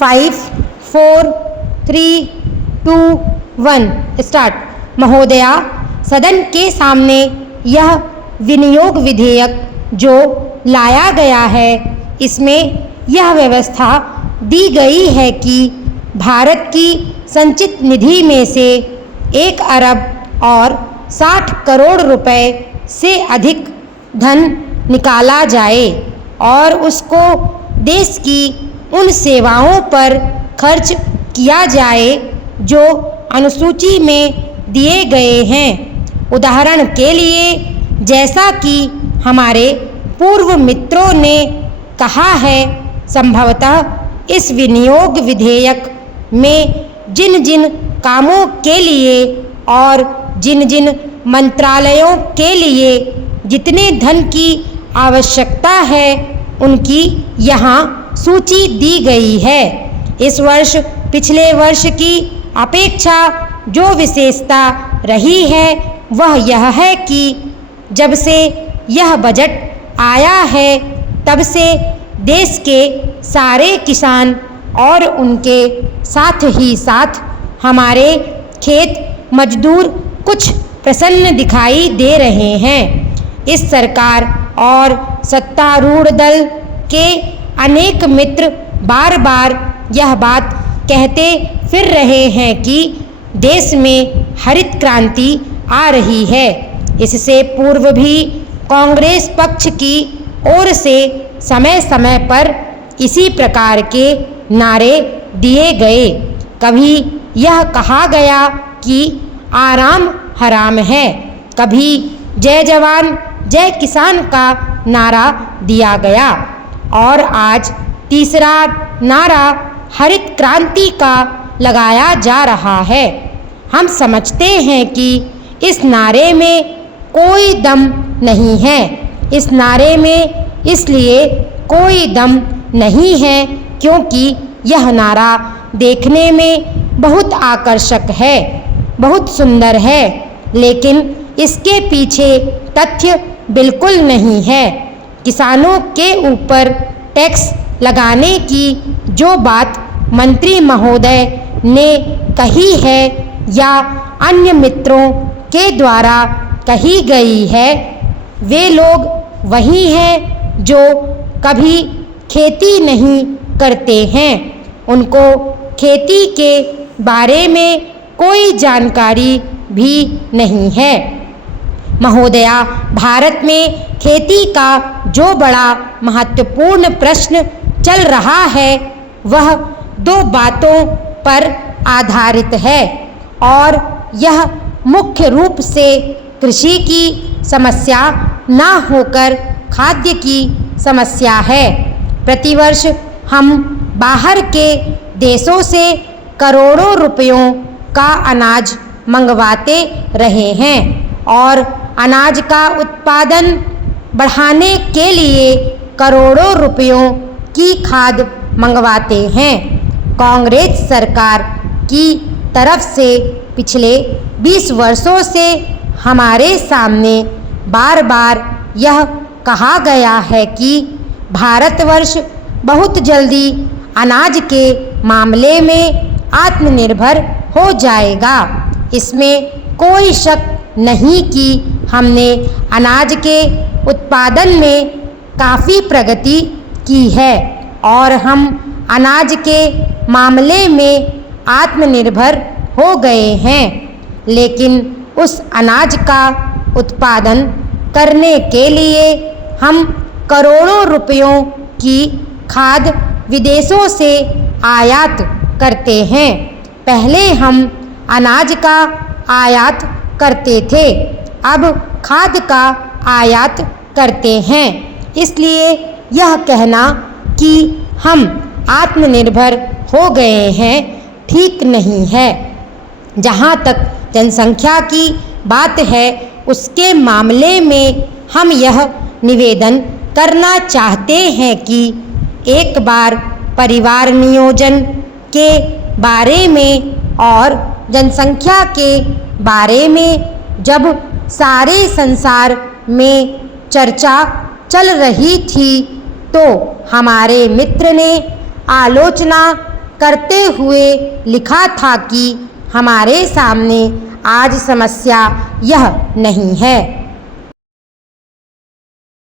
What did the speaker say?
5, 4, 3, 2, 1 start. महोदया, सदन के सामने यह विनियोग विधेयक जो लाया गया है, इसमें यह व्यवस्था दी गई है कि भारत की संचित निधि में से 1 अरब और 60 करोड़ रुपए से अधिक धन निकाला जाए और उसको देश की उन सेवाओं पर खर्च किया जाए जो अनुसूची में दिए गए हैं। उदाहरण के लिए, जैसा कि हमारे पूर्व मित्रों ने कहा है, संभवतः इस विनियोग विधेयक में जिन जिन कामों के लिए और जिन जिन मंत्रालयों के लिए जितने धन की आवश्यकता है, उनकी यहाँ सूची दी गई है। इस वर्ष पिछले वर्ष की अपेक्षा जो विशेषता रही है वह यह है कि जब से यह बजट आया है तब से देश के सारे किसान और उनके साथ ही साथ हमारे खेत मजदूर कुछ प्रसन्न दिखाई दे रहे हैं। इस सरकार और सत्तारूढ़ दल के अनेक मित्र बार बार यह बात कहते फिर रहे हैं कि देश में हरित क्रांति आ रही है। इससे पूर्व भी कांग्रेस पक्ष की ओर से समय समय पर इसी प्रकार के नारे दिए गए। कभी यह कहा गया कि आराम हराम है, कभी जय जवान जय किसान का नारा दिया गया और आज तीसरा नारा हरित क्रांति का लगाया जा रहा है। हम समझते हैं कि इस नारे में कोई दम नहीं है। इस नारे में इसलिए कोई दम नहीं है क्योंकि यह नारा देखने में बहुत आकर्षक है, बहुत सुंदर है, लेकिन इसके पीछे तथ्य बिल्कुल नहीं है। किसानों के ऊपर टैक्स लगाने की जो बात मंत्री महोदय ने कही है या अन्य मित्रों के द्वारा कही गई है, वे लोग वही हैं जो कभी खेती नहीं करते हैं। उनको खेती के बारे में कोई जानकारी भी नहीं है। महोदया, भारत में खेती का जो बड़ा महत्वपूर्ण प्रश्न चल रहा है वह 2 बातों पर आधारित है और यह मुख्य रूप से कृषि की समस्या ना होकर खाद्य की समस्या है। प्रतिवर्ष हम बाहर के देशों से करोड़ों रुपयों का अनाज मंगवाते रहे हैं और अनाज का उत्पादन बढ़ाने के लिए करोड़ों रुपयों की खाद मंगवाते हैं। कांग्रेस सरकार की तरफ से पिछले 20 वर्षों से हमारे सामने बार बार यह कहा गया है कि भारतवर्ष बहुत जल्दी अनाज के मामले में आत्मनिर्भर हो जाएगा। इसमें कोई शक नहीं कि हमने अनाज के उत्पादन में काफ़ी प्रगति की है और हम अनाज के मामले में आत्मनिर्भर हो गए हैं, लेकिन उस अनाज का उत्पादन करने के लिए हम करोड़ों रुपयों की खाद विदेशों से आयात करते हैं। पहले हम अनाज का आयात करते थे, अब खाद का आयात करते हैं। इसलिए यह कहना कि हम आत्मनिर्भर हो गए हैं ठीक नहीं है। जहाँ तक जनसंख्या की बात है, उसके मामले में हम यह निवेदन करना चाहते हैं कि एक बार परिवार नियोजन के बारे में और जनसंख्या के बारे में जब सारे संसार में चर्चा चल रही थी तो हमारे मित्र ने आलोचना करते हुए लिखा था कि हमारे सामने आज समस्या यह नहीं है।